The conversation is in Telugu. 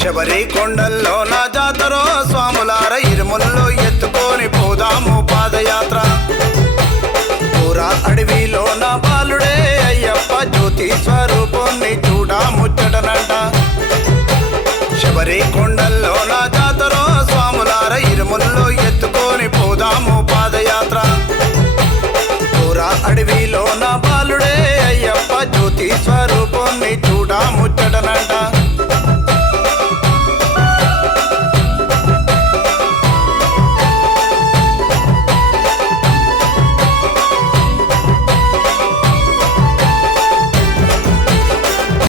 శబరి కొండల్లో నా జాతరో స్వాములార ఇరుముల్లో ఎత్తుకొని పోదాము పాదయాత్ర. పూరా అడవిలో నా బాలుడే అయ్యప్ప జ్యోతి స్వరూపాన్ని చూడా ముచ్చటనంట. శబరి కొండల్లో నా జాతరో స్వాములార ఇరుముల్లో ఎత్తుకొని పోదాము పాదయాత్ర. పూరా అడవిలో నా బాలుడే అయ్యప్ప జ్యోతి స్వరూపాన్ని చూడా ముచ్చటనంట.